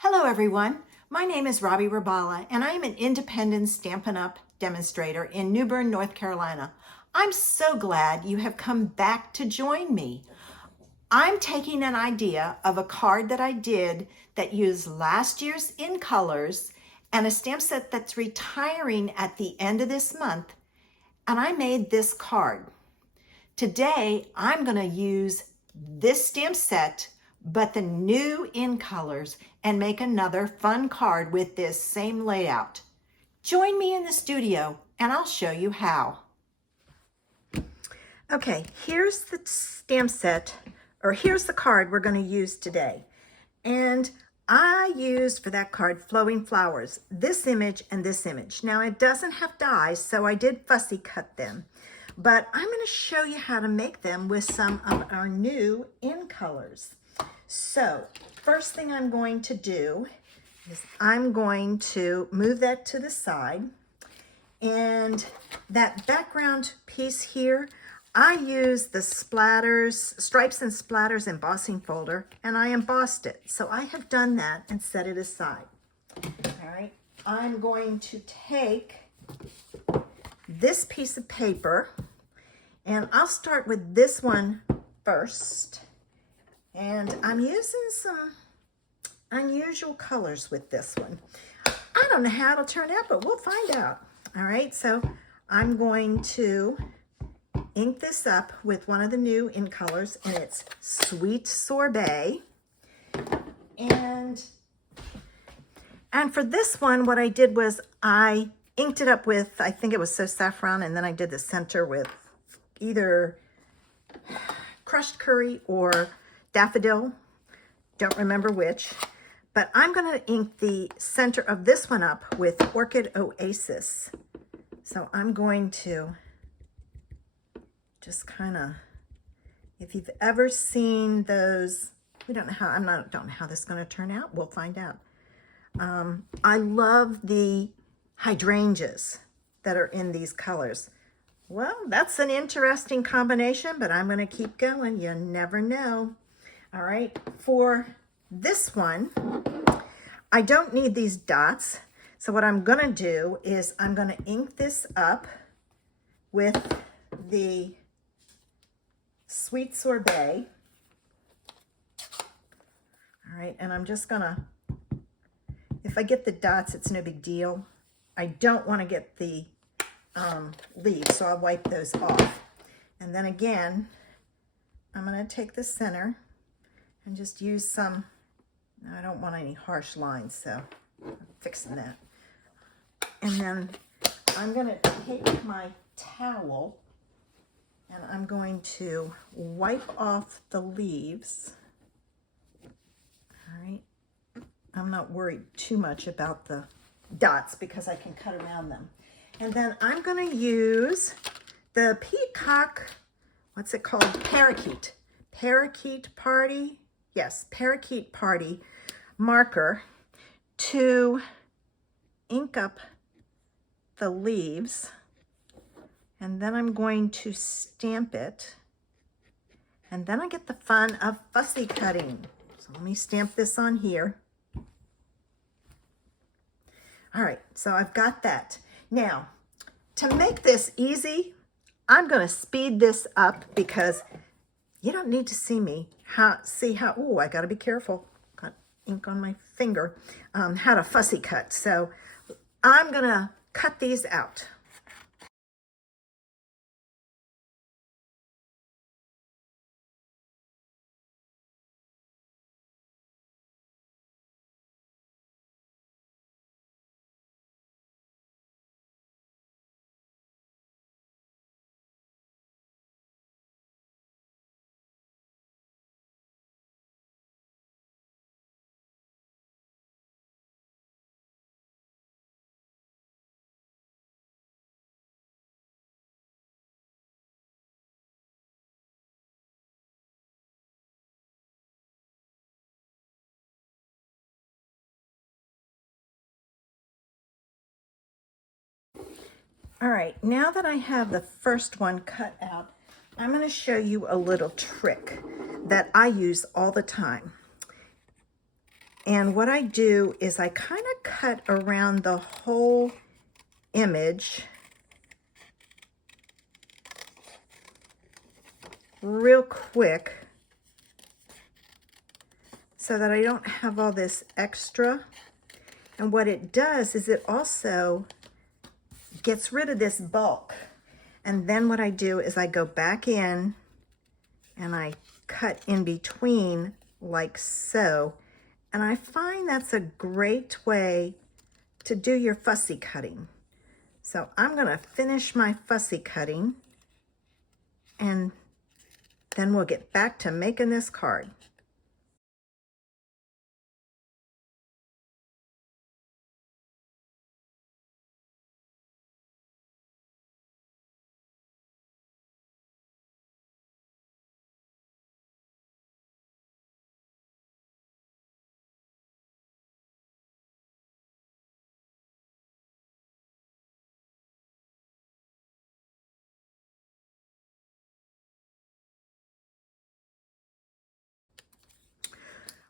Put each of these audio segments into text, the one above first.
Hello everyone, my name is Robbie Rabala and I am an independent Stampin' Up! Demonstrator in New Bern, North Carolina. I'm so glad you have come back to join me. I'm taking an idea of a card that I did that used last year's in colors and a stamp set that's retiring at the end of this month, and I made this card. Today, I'm going to use this stamp set, but the new in colors, and make another fun card with this same layout. Join me in the studio and I'll show you how. Okay, here's the stamp set, or here's the card we're going to use today. And I used for that card Flowing Flowers, this image and this image. Now it doesn't have dies, so I did fussy cut them. But I'm going to show you how to make them with some of our new in colors. So first thing I'm going to do is I'm going to move that to the side. And that background piece here, I use the splatters, stripes and splatters embossing folder, and I embossed it. So I have done that and set it aside. All right, I'm going to take this piece of paper, and I'll start with this one first. And I'm using some unusual colors with this one. I don't know how it'll turn out, but we'll find out. All right, so I'm going to ink this up with one of the new in colors, and it's Sweet Sorbet. And for this one, what I did was I inked it up with, I think it was So Saffron, and then I did the center with either crushed curry or daffodil. Don't remember which. But I'm going to ink the center of this one up with Orchid Oasis. So I'm going to just kind of, if you've ever seen those, we don't know how, don't know how this is going to turn out. We'll find out. I love the hydrangeas that are in these colors. Well, that's an interesting combination, but I'm going to keep going. You never know. All right, for this one, I don't need these dots. So what I'm going to do is I'm going to ink this up with the Sweet Sorbet. All right, and I'm just going to, if I get the dots, it's no big deal. I don't want to get the leaves, so I'll wipe those off. And then again, I'm going to take the center and just use some, I don't want any harsh lines, so I'm fixing that. And then I'm going to take my towel and I'm going to wipe off the leaves. All right. I'm not worried too much about the dots because I can cut around them. And then I'm going to use the Peacock, what's it called? Parakeet. Parakeet Party. Yes, Parakeet Party marker to ink up the leaves. And then I'm going to stamp it. And then I get the fun of fussy cutting. So let me stamp this on here. All right, so I've got that. Now, to make this easy, I'm going to speed this up because you don't need to see me see how, oh, I got to be careful. Got ink on my finger. How to fussy cut. So I'm going to cut these out. All right, now that I have the first one cut out, I'm going to show you a little trick that I use all the time. And what I do is I kind of cut around the whole image real quick so that I don't have all this extra. And what it does is it also gets rid of this bulk. And then what I do is I go back in and I cut in between like so. And I find that's a great way to do your fussy cutting. So I'm going to finish my fussy cutting and then we'll get back to making this card.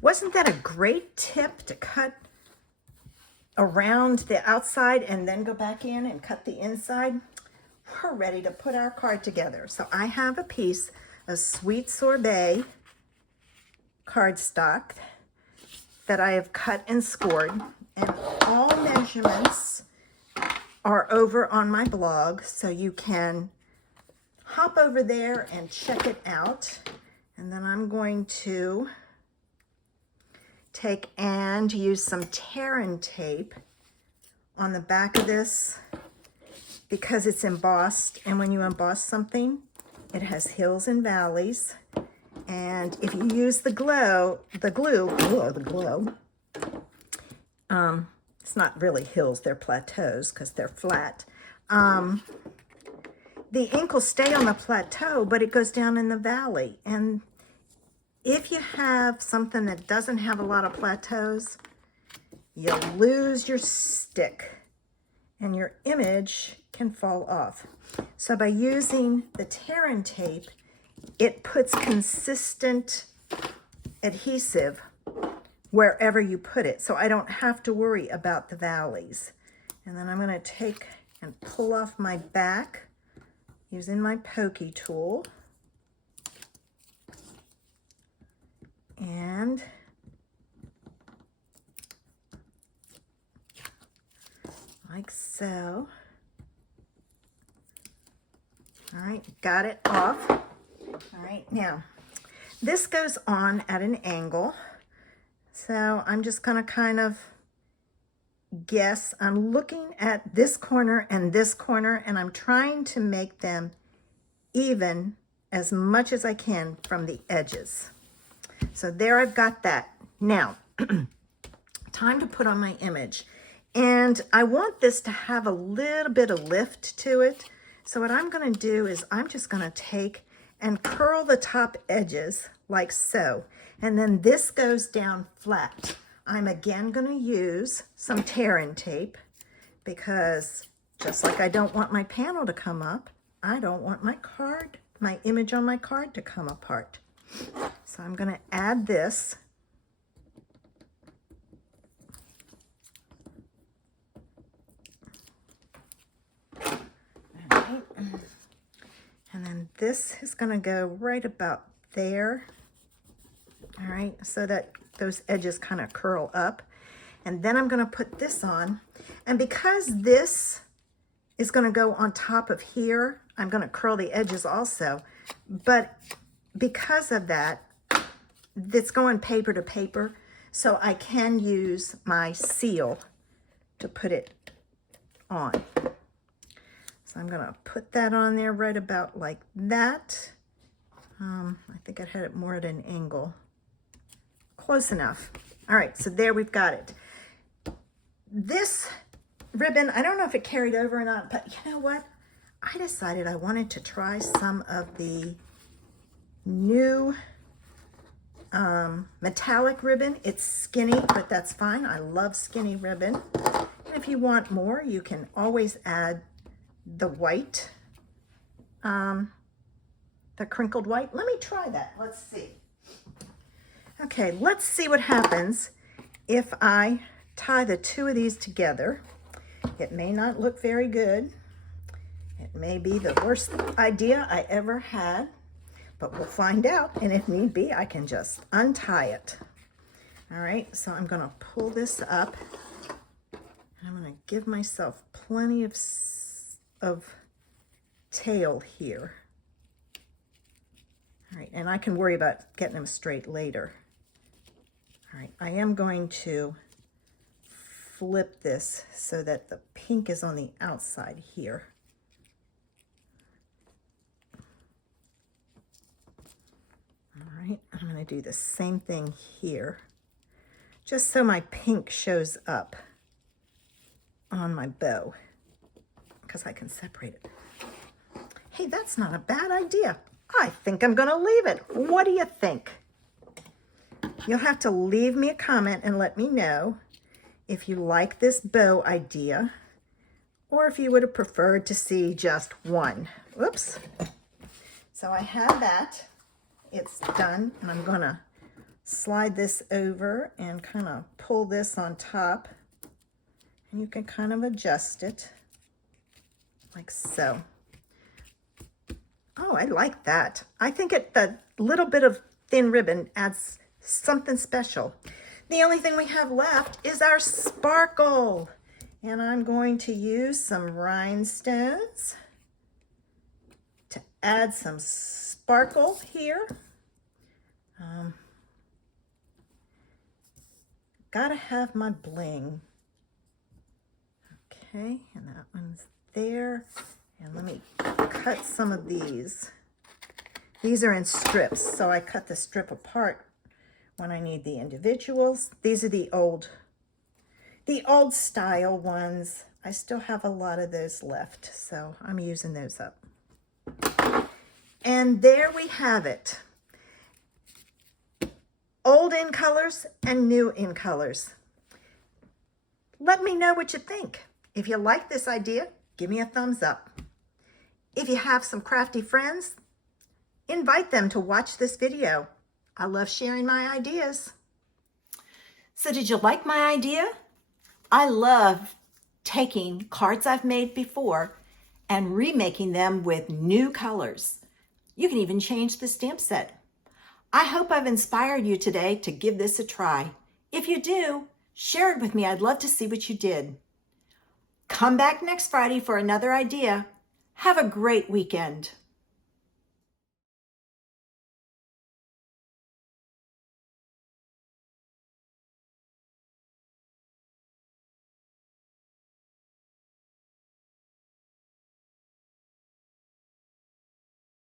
Wasn't that a great tip to cut around the outside and then go back in and cut the inside? We're ready to put our card together. So I have a piece of sweet sorbet cardstock that I have cut and scored, and all measurements are over on my blog, so you can hop over there and check it out. And then I'm going to take and use some tear and tape on the back of this because it's embossed, and when you emboss something, it has hills and valleys. And if you use the glue, it's not really hills, they're plateaus because they're flat. The ink will stay on the plateau, but it goes down in the valley. And if you have something that doesn't have a lot of plateaus, you'll lose your stick and your image can fall off. So by using the tear and tape, it puts consistent adhesive wherever you put it. So I don't have to worry about the valleys. And then I'm going to take and pull off my back using my pokey tool. And like so. All right, got it off. All right, now this goes on at an angle. So I'm just gonna kind of guess. I'm looking at this corner, and I'm trying to make them even as much as I can from the edges. So there, I've got that. Now, time to put on my image. And I want this to have a little bit of lift to it. So what I'm going to do is I'm just going to take and curl the top edges like so. And then this goes down flat. I'm again going to use some tear and tape because just like I don't want my panel to come up, I don't want my card, my image on my card to come apart. So I'm going to add this. All right. And then this is going to go right about there. All right, so that those edges kind of curl up. And then I'm going to put this on. And because this is going to go on top of here, I'm going to curl the edges also. But because of that, it's going paper to paper, so I can use my seal to put it on. So I'm going to put that on there right about like that. I think I had it more at an angle. Close enough. All right, so there we've got it. This ribbon, I don't know if it carried over or not, but you know what? I decided I wanted to try some of the new metallic ribbon. It's skinny, but that's fine. I love skinny ribbon. And if you want more, you can always add the white, the crinkled white. Let me try that. Let's see. Okay, let's see what happens if I tie the two of these together, it may not look very good. It may be the worst idea I ever had, but we'll find out. And if need be, I can just untie it. All right, so I'm gonna pull this up. And I'm gonna give myself plenty of tail here. All right, and I can worry about getting them straight later. All right, I am going to flip this so that the pink is on the outside here. All right, I'm going to do the same thing here, just so my pink shows up on my bow, because I can separate it. Hey, that's not a bad idea. I think I'm going to leave it. What do you think? You'll have to leave me a comment and let me know if you like this bow idea, or if you would have preferred to see just one. Whoops. So I have that. It's done, and I'm gonna slide this over and kind of pull this on top, and you can kind of adjust it like so. Oh, I like that. I think the little bit of thin ribbon adds something special. The only thing we have left is our sparkle, and I'm going to use some rhinestones to add some sparkle here. Gotta have my bling. Okay, and that one's there. And let me cut some of these. These are in strips, so I cut the strip apart when I need the individuals. These are the old style ones. I still have a lot of those left, so I'm using those up. And there we have it. Old in colors and new in colors. Let me know what you think. If you like this idea, give me a thumbs up. If you have some crafty friends, invite them to watch this video. I love sharing my ideas. So did you like my idea? I love taking cards I've made before and remaking them with new colors. You can even change the stamp set. I hope I've inspired you today to give this a try. If you do, share it with me. I'd love to see what you did. Come back next Friday for another idea. Have a great weekend.